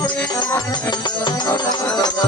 Thank you.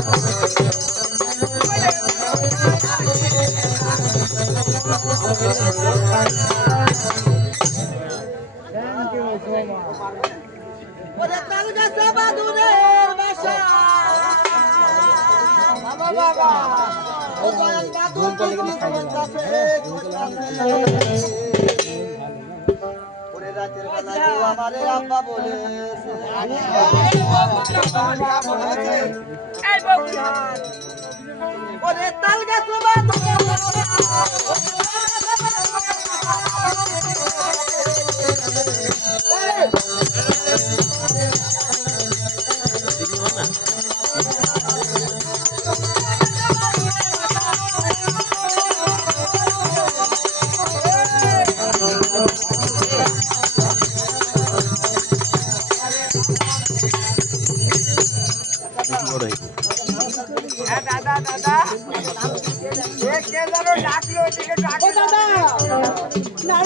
আমারে আব্বা বলে ওরে তাল গাছে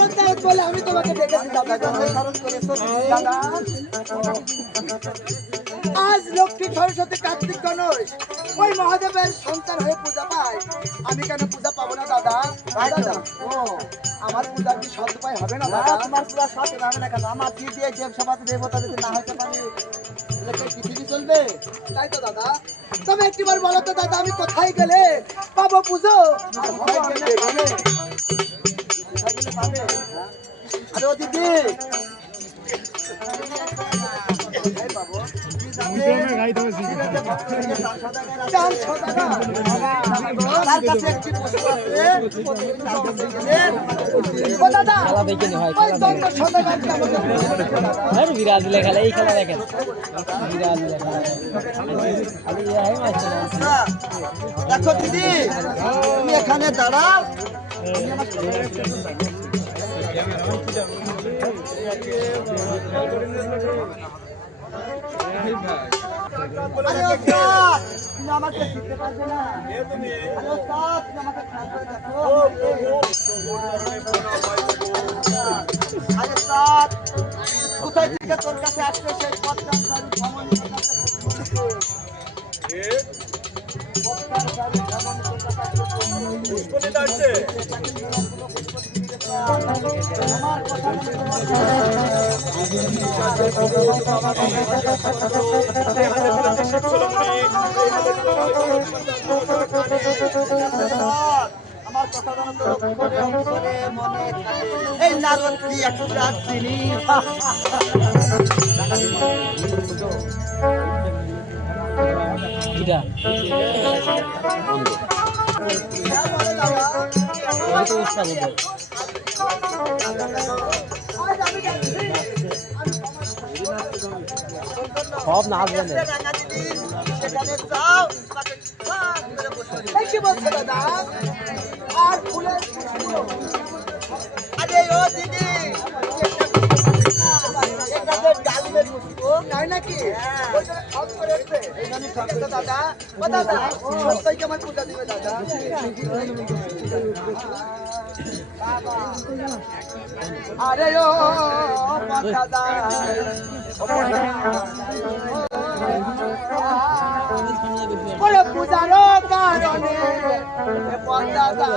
নারদ নারদ বলে আমি তোমাকে ডেকেছি দাদা স্মরণ করেছ দাদা আজ লক্ষ্মী সরস্বতী কার্তিক গণেশ ওই মহাদেবের সন্তান হয়ে পূজা পায়। আমি কেন পূজা পাবো না দাদা? দাদা ও আমার পূজার কি সদুপায় হবে না দাদা? তোমার পূজা সাথে হবে না কেন? আমার কি দিয়ে যে সমাজ দেবতা যদি না হতে পারি তাহলে পৃথিবী চলবে। তাই তো দাদা। তবে একটিবার বলো তো দাদা আমি কোথায় গেলে পাবো পুজো? আর আরে ও দিদি বিরাজ লেখা এই খেলা দেখেন। বিরাজ লেখা দেখো দিদি তুমি এখানে দাঁড়াও। আমাকে কোথায় থেকে তোর কাছে আসবে সেই পথটা ভ্রমণের কাছে মনে এই নারদ কি একটু জিনিস এটা। সব নাচ জানে ও নাকি? দাদা। দাদা, সত্যই আমার পূজা দিবে দাদা? আরে ও পাতা বলে পূজার কারণে পাতা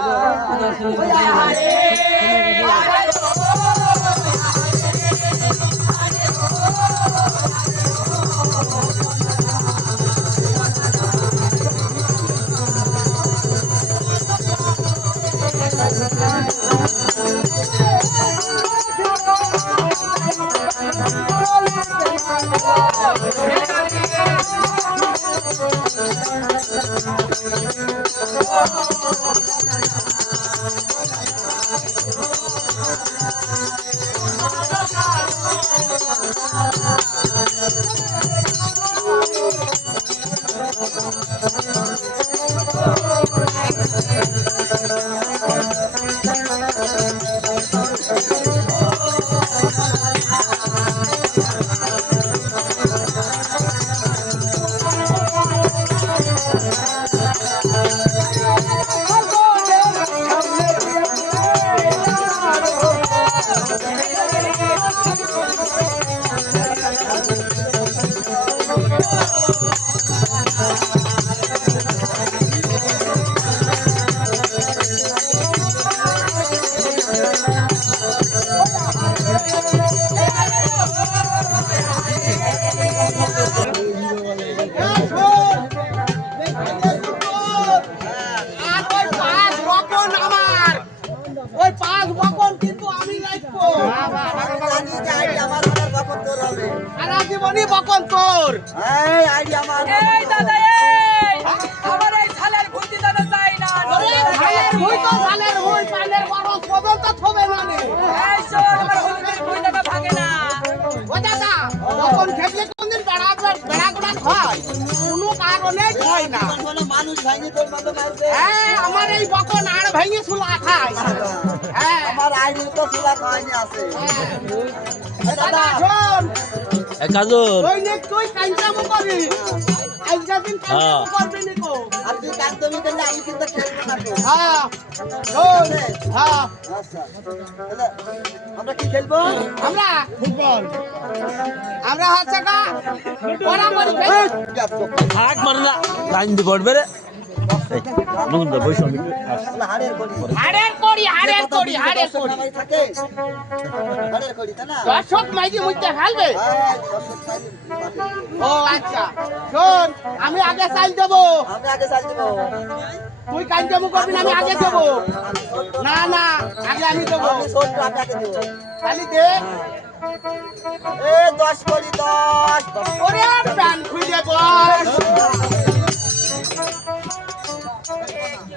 কোনো কারণে হয় না। মানুষ ভাঙি তোর মতো হ্যাঁ আমার এই বকন আর ভেঙে সুলা খায় হ্যাঁ। আমার আইডি তো সুলা খায়নি আছে। দাদা শোন। কাজল। তুই কাঞ্চামো করবি হ্যাঁ হ্যাঁ আচ্ছা আমরা কি খেলব আমরা ফুটবল আমরা হচ্ছে লাইন দিয়ে পড়বে রে দর্শক মুইতে ফেলবে। ও আচ্ছা। শোন আমি আগে চাল দেবো। আগে চাল দেবো তুই করবি না আমি আগে দেবো। না না আগে আমি দেবো। খালি দে। এ দশ করি দশ। ওরে প্যান খুলে বস।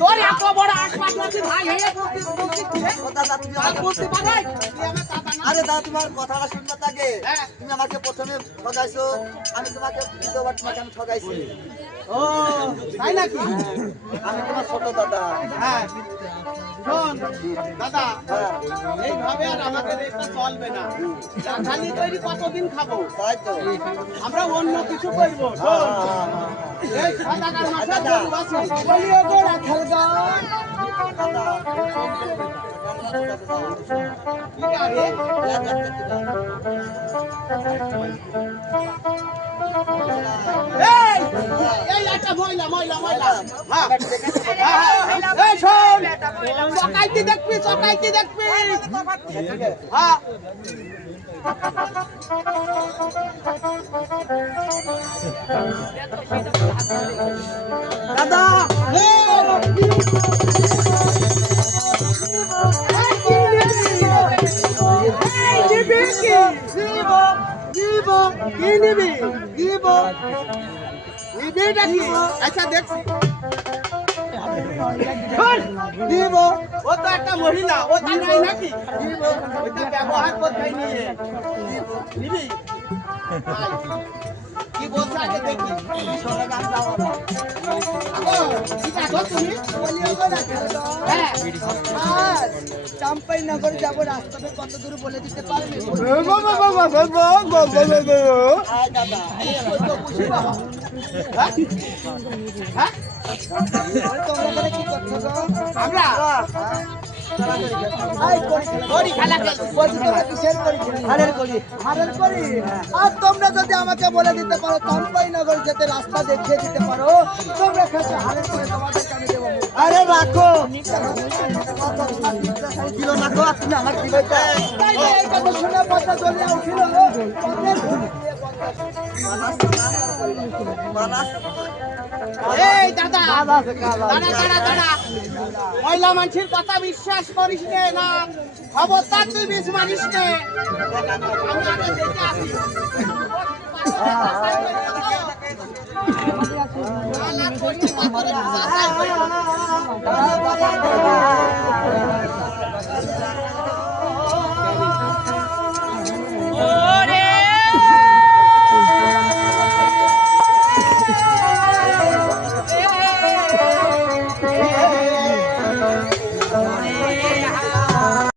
তোর এত বড় ভাই হয়ে পারাই? আরে দাদা তোমার কথাটা শুনবে তাকে হ্যাঁ। তুমি আমাকে প্রথমে ঠকাইছো আমি তোমাকে দ্বিতীয়বার তোমাকে আমি ঠকাইছি ও, তাই নাকি? আমি তোমার ছোট দাদা হ্যাঁ। শোন, দাদা, হ্যাঁ এইভাবে আর আমাদের এটা চলবে না। তৈরি কতদিন খাব? তাই তো আমরা অন্য কিছু করব হ্যাঁ, শোন, হ্যাঁ, হ্যাঁ। এই সাদাকার মাছের দাদা। গরু আছে। রাখাল গান। দেখবি, চকাইতে দেখবি। হ্যাঁ। দাদা আচ্ছা দেখছি দিব। ও তো একটা মহিলা ও তা নাই নাকি? ওইটা ব্যবহার করতে নিয়ে। নিবি? কি বলছো আগে দেখি। আগো, ঠিক আছো তুমি বলিও গো না হ্যাঁ আজ চাম্পাইনগর যাব রাস্তাতে কত দূর বলে দিতে পারবে? হ্যাঁ? তোমরা যদি আমাকে বলে দিতে পারো চাম্পাইনগর যেতে রাস্তা দেখিয়ে দিতে পারো তোমরা খেলছো হারের করে আরে রাখো রাখো আমার শুনে উঠিল এই দাদা দাঁড়া দাঁড়া দাঁড়া মহিলা মানুষের কথা বিশ্বাস করিস নে না, খবরদার তুই বিষ মানিস নে।